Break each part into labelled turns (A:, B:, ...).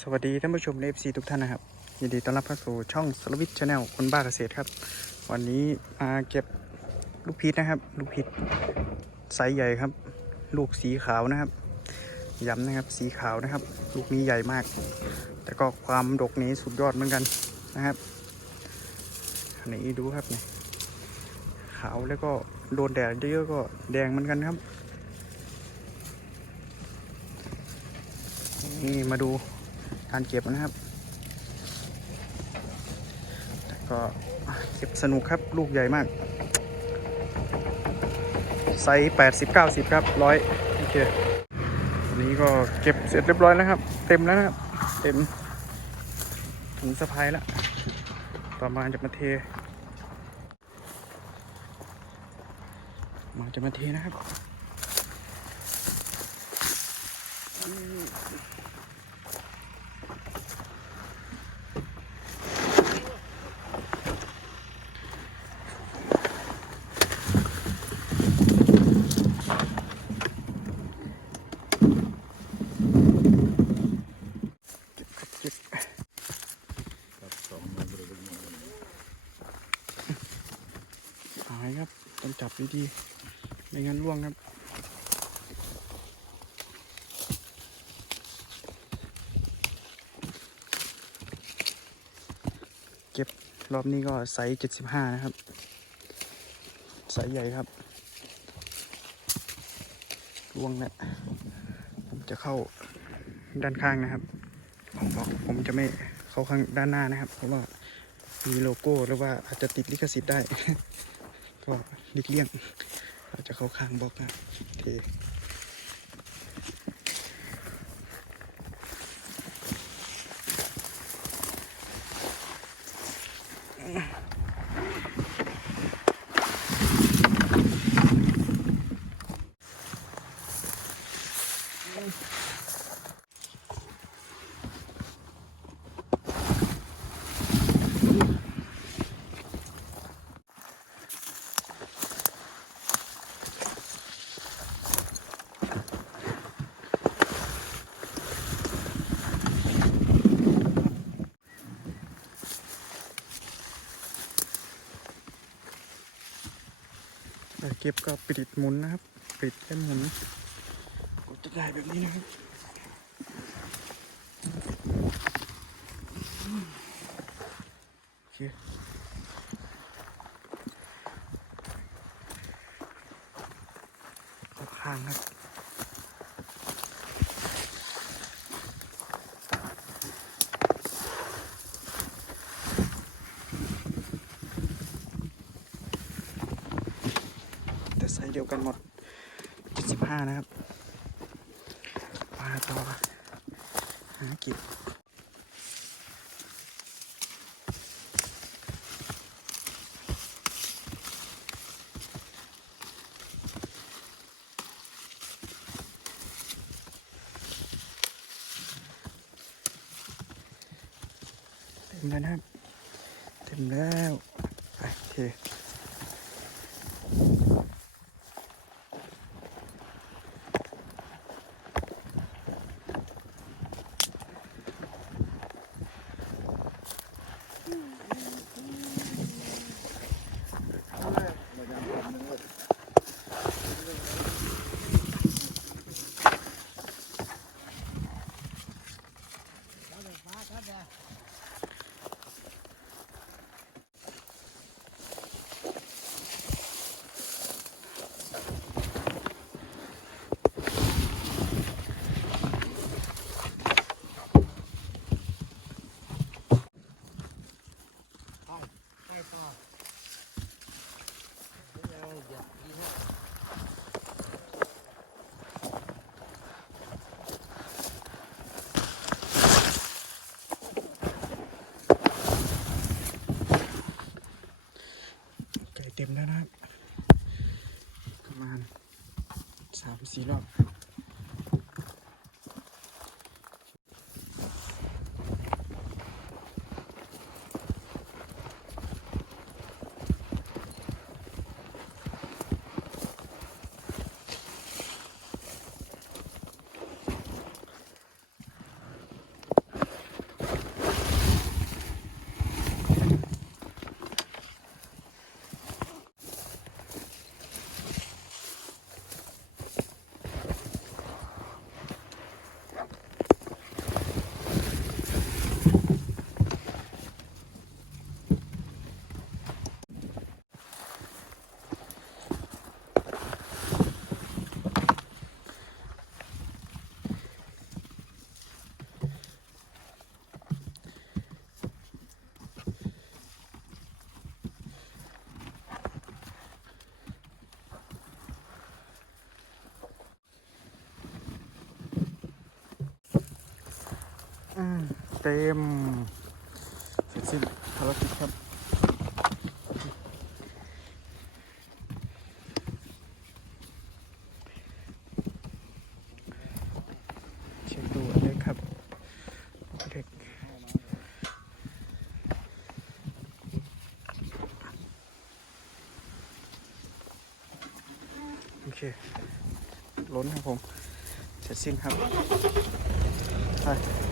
A: สวัสดีท่านผู้ชมใน FC ทุกท่านนะครับ ยินดีต้อนรับเข้าสู่ช่องสลวิทชาแนลคนบ้าเกษตรครับ วันนี้มาเก็บลูกพีชนะครับ ลูกพีชไซส์ใหญ่ครับ ลูกสีขาวนะครับ ย้ำนะครับสีขาวนะครับ ลูกนี้ใหญ่มาก แต่ก็ความดกนี้สุดยอดเหมือนกันนะครับอันนี้ดูครับเนี่ยขาวแล้วก็โดนแดดเยอะๆก็แดงเหมือนกันครับนี่มาดู การเก็บนะครับแต่ก็เก็บสนุกครับลูกใหญ่มากไซส์แปดสิบเก้าสิบครับร้อยโอเควันนี้ก็เก็บเสร็จเรียบร้อยแล้วครับ เต็มแล้วนะครับเต็มถุงสะพายแล้วต่อมาจะมาเท มาจะมาเทนะครับ เก็บครับเก็บหายครับ ต้อง จับดีๆ ไม่งั้นร่วงครับเก็บรอบนี้ก็ไซส์75นะครับ ไซส์ใหญ่ครับร่วงแล้ผมจะเข้าด้านข้างนะครับ ผมบอกผมจะไม่เข้าข้างด้านหน้านะครับ เพราะว่ามีโลโก้หรือว่าอาจจะติดลิขสิทธิ์ได้ ก็ หลีกเลี่ยง เราจะเข้าข้างบล็อกนะเทแก็บก็ปิดหมุนนะครับ ปิดให้หมุนก็จะได้แบบนี้นะครับโอเคข้างครับ ไซส์เดียวกันหมด75นะครับมาต่อหาเก็บเต็มแล้วนะครับ เต็มแล้วไปเท ไก่เต็มแล้วนะครับ ประมาณ สามสี่รอบ เต็ม เสร็จสิ้นภารกิจครับ เช็คดูอันเล็กครับเล็กโอเค ล้นครับผม เสร็จสิ้นครับ ไป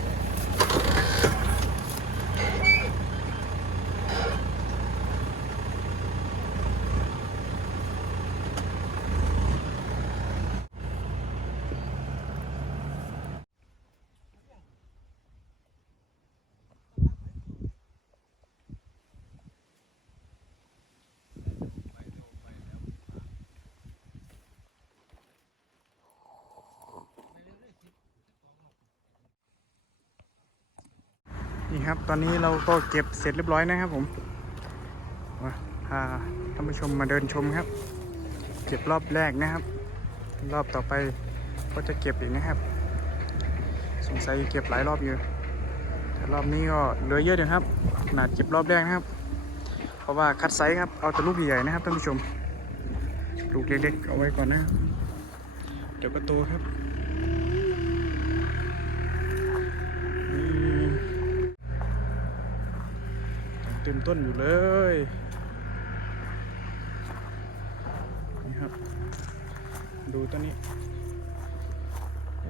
A: ครับ ตอนนี้เราก็เก็บเสร็จเรียบร้อยนะครับผมมาพาท่านผู้ชมมาเดินชมครับ เก็บรอบแรกนะครับ รอบต่อไปก็จะเก็บอีกนะครับ สงสัยเก็บหลายรอบอยู่แต่รอบนี้ก็เหลือเยอะเดี๋ยวครับขนาดเก็บรอบแรกนะครับ เพราะว่าคัดไซส์ครับเอาแต่ลูกใหญ่ๆนะครับท่านผู้ชมลูกเล็กๆเอาไว้ก่อนนะ เดี๋ยวก็โตครับ มต้นอยู่เลย นี่ครับ ดูต้นนี้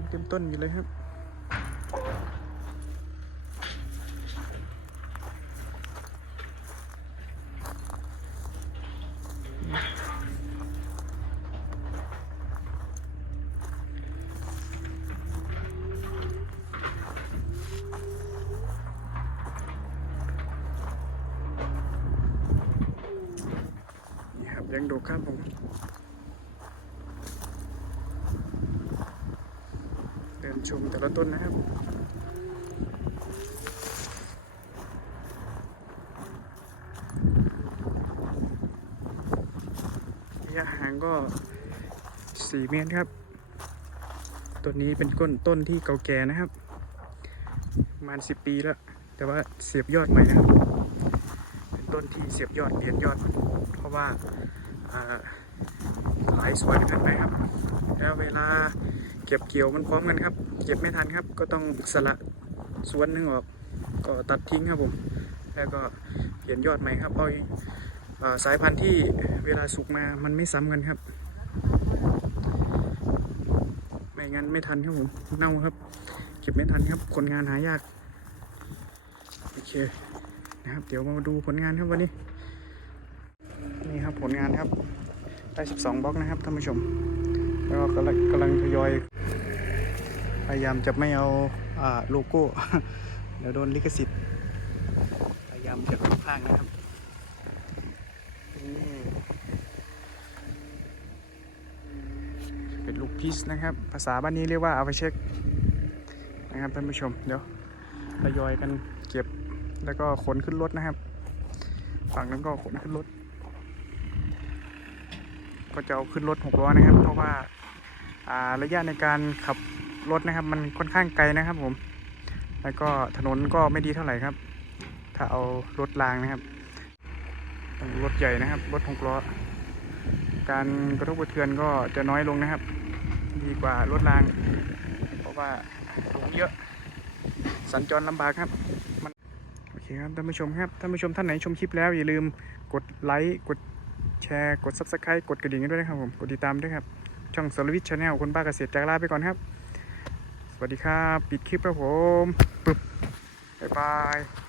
A: เต็มต้นอยู่เลยครับ ยังดกครับผมเดินชมแต่ละต้นนะครับระยะห่างก็ 4 เมตรครับ ต้นนี้เป็นก้นต้นที่เก่าแก่นะครับ ประมาณ 10 ปีแล้ว แต่ว่าเสียบยอดใหม่นะครับ เป็นต้นที่เสียบยอดเปลี่ยนยอด เพราะว่า หลายส่วนกันไปครับ แล้วเวลาเก็บเกี่ยวมันพร้อมกันครับ เก็บไม่ทันครับ ก็ต้องสละส่วนหนึ่งออก ก็ตัดทิ้งครับผม แล้วก็เปลี่ยนยอดใหม่ครับเอาสายพันธุ์ที่เวลาสุกมา มันไม่ซ้ำกันครับ ไม่งั้นไม่ทันครับผม เน่าครับ เก็บไม่ทันครับ คนงานหายาก โอเคนะครับ เดี๋ยวมาดูผลงานครับวันนี้ นี่ครับผลงานครับ ได้ 12 บล็อกนะครับท่านผู้ชม แล้วก็กำลังกำลังทยอย พยายามจะไม่เอาอ่าโลโก้ เดี๋ยวโดนลิขสิทธิ์ พยายามจะข้างนะครับเป็นลูกพีชนะครับ ภาษาบ้านนี้เรียกว่าเอาไปเช็คนะครับท่านผู้ชม เดี๋ยวทยอยกันเก็บแล้วก็ขนขึ้นรถนะครับ ฝั่งนั้นก็ขนขึ้นรถ ก็จะเอาขึ้นรถหกล้อนะครับ เพราะว่าระยะในการขับรถนะครับ มันค่อนข้างไกลนะครับผม แล้วก็ถนนก็ไม่ดีเท่าไหร่ครับ ถ้าเอารถรางนะครับรถใหญ่นะครับรถหกล้อการกระทบกระเทือนก็จะน้อยลงนะครับ ดีกว่ารถราง เพราะว่าลงเยอะ สัญจรลำบากครับมันโอเคครับท่านผู้ชมครับท่านผู้ชมท่านไหนชมคลิปแล้วอย่าลืมกดไลค์กด แชร์กด subscribe กดกระดิ่งกันด้วยนะครับผม กดติดตามด้วยครับ ช่องสารวิทย์ชาแนลคนบ้าเกษตรจากลาไปก่อนครับ สวัสดีครับ ปิดคลิปครับผมปึ๊บบ๊ายบาย